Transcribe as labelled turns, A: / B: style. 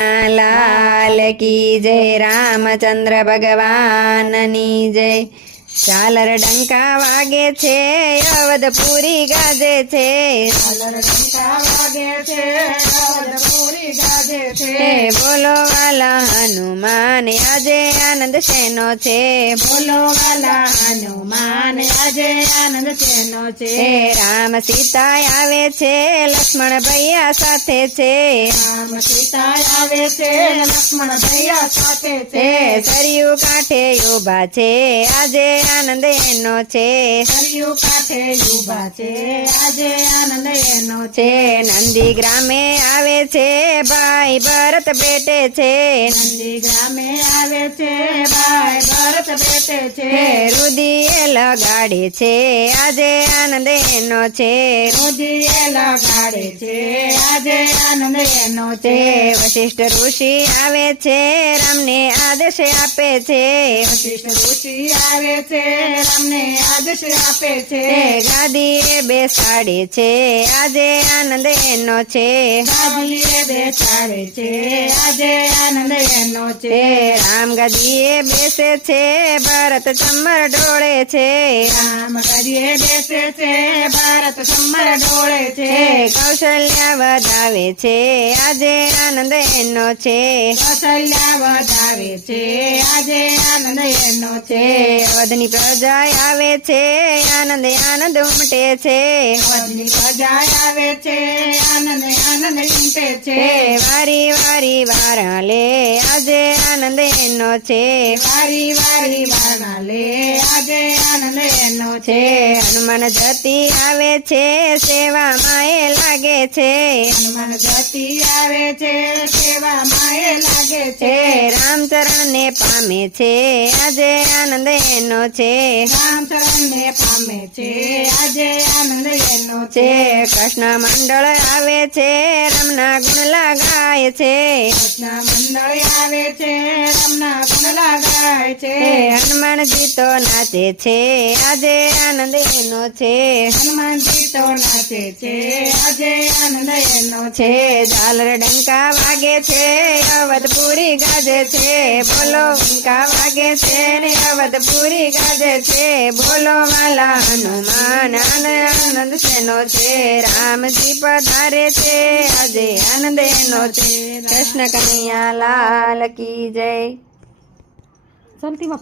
A: લાલ કી જય રામચંદ્ર ભગવાનની જય ચાલર ડંકા વાગે છે અવધપુરી ગાજે છે છે બોલો વાલા હનુમાન આજે આનંદ શેનો છે
B: બોલો વાલા હનુમાન આજે આનંદ તેનો છે?
A: રામ સીતા આવે છે લક્ષ્મણ ભૈયા સાથે છે.
B: રામ સીતા આવે છે લક્ષ્મણ ભૈયા સાથે છે.
A: સરયુ કાંઠે ઊભા છે આજે આનંદ એનો છે.
B: સરયુ કાંઠે ઊભા છે આજે આનંદ એનો
A: છે.
B: છે
A: નંદી ગ્રામે આવે છે ભાઈ ભરત બેટે છે.
B: નંદી ગ્રામે આવે છે ભાઈ ભરત બેઠે છે
A: રુદિએ લગાડે છે. આજે આનંદ એનો છે.
B: રોજીએ લગાડે છે. આજે આનંદ એનો
A: છે. વશિષ્ઠ ઋષિ આવે છે. રામને આદેશ આપે છે.
B: વશિષ્ઠ ઋષિ આવે છે. રામને આદેશ આપે છે.
A: ગાદીએ બેસાડે છે. આજે આનંદ એનો છે.
B: ગાદીએ બેસાડે છે. આજે આનંદ એનો છે.
A: રામ ગાદીએ બેસે છે. ભરત ચમર ડોળે છે.
B: રામ કરીએ બેસે છે ભારત સમર ડોળે છે.
A: હે કૌશલ્યા વધાવે છે. આજે આનંદ એનો છે.
B: કૌશલ્યા વધાવે છે આજે આનંદ એનો
A: છે. અવધની પ્રજા આવે છે આનંદ આનંદ ઉમટે છે.
B: વદની પ્રજા આવે છે આનંદ આનંદ ઉમટે છે
A: વારી વારી વારા લે આજે આનંદ એનો છે.
B: વારી વારી લે આજે આનંદ એનો
A: છે
B: છે.
A: હનુમાન જતી આવે છે સેવામાં એ લાગે છે.
B: હનુમાન જતી આવે છે સેવામાં એ લાગે
A: હે
B: છે.
A: રામચરણ ને પામે છે. આજે આનંદ એનો છે.
B: રામચરણ ને પામે છે. આજે આનંદ એનો
A: છે. કૃષ્ણ મંડળ આવે છે. રમના ગુણ લગાય છે.
B: કૃષ્ણ મંડળ આવે છે. રમના ગુણ લગાય છે.
A: હનુમાનજી તો નાચે છે. આજે આનંદ એનો છે.
B: હનુમાનજી તો નાચે છે. આજે આનંદ એનો
A: છે.
B: છે
A: ઝાલર ડંકા વાગે છે. અવધપુરી ગાજે છે, બોલો કા વાગે છે ને અવધપુરી ગાજે છે, બોલો વાલા હનુમાન આનંદ શેનો છે, રામજી પધારે છે, આજે આનંદ એનો છે. કૃષ્ણ કનૈયા લાલ કી જય.
B: શાંતિમાં